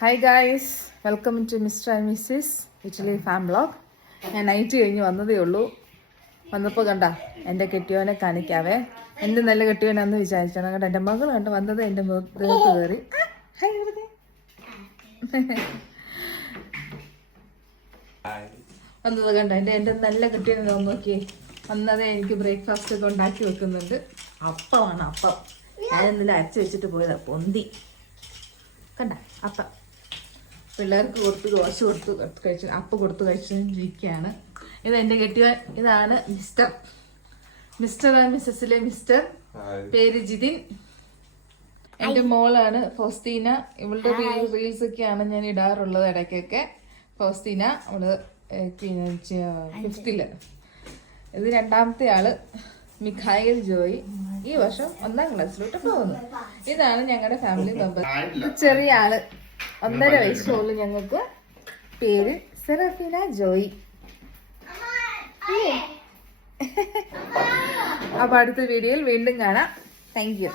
Hi guys welcome to mister and missis Italy farm blog ഞാൻ night കഴിഞ്ഞ് വന്നതേ ഉള്ളൂ. വന്നപ്പോൾ കണ്ട എന്റെ കെട്ടിയോനെ കാണിക്കാവേ. എന്റെ നല്ല കെട്ടിയോനാന്ന് വിചാരിച്ചാണ് കണ്ട എന്റെ മകൾ കണ്ട് വന്നത് എന്റെ ദേഹത്ത് കയറി. വന്നത് കണ്ട എന്റെ എന്റെ നല്ല കെട്ടിയോനെ നോക്കി. വന്നതേ എനിക്ക് ബ്രേക്ക്ഫാസ്റ്റ് ഒക്കെ ഉണ്ടാക്കി വെക്കുന്നുണ്ട്. അപ്പമാണ് അപ്പം. ഞാൻ അരച്ച് വെച്ചിട്ട് പോയതാണ് പൊന്തി. കണ്ട അപ്പം. പിള്ളേർക്ക് കൊടുത്ത് ദോശ കൊടുത്ത് കഴിച്ച് അപ്പ കൊടുത്ത് കഴിച്ചുകൊണ്ടിരിക്കുകയാണ് ഇത് എന്റെ കെട്ടിയ ഇതാണ് മിസ്റ്റർ മിസ്റ്റർ ആൻഡ് മിസ്സസിലെ മിസ്റ്റർ പേര് ജിതിൻ. എന്റെ മോളാണ് ഫൗസ്തീന ഇവളുടെ റീൽസ് ഒക്കെയാണ് ഞാൻ ഇടാറുള്ളത് ഇടയ്ക്കൊക്കെ. ഫൗസ്തീന അവൾ ഫിഫ്തിൽ ഇത് രണ്ടാമത്തെ ആൾ മിഖായിൽ ജോയി. ഈ വർഷം ഒന്നാം ക്ലാസ്സിലോട്ട് പോകുന്നു. ഇതാണ് ഞങ്ങളുടെ ഫാമിലി മെമ്പർ ചെറിയ ആൾ. ഒന്നര വയസ്സുള്ളൂ ഞങ്ങൾക്ക്. പേര് സെറഫീന ജോയി. അപ്പൊ അടുത്ത വീഡിയോയിൽ വീണ്ടും കാണാം. Thank you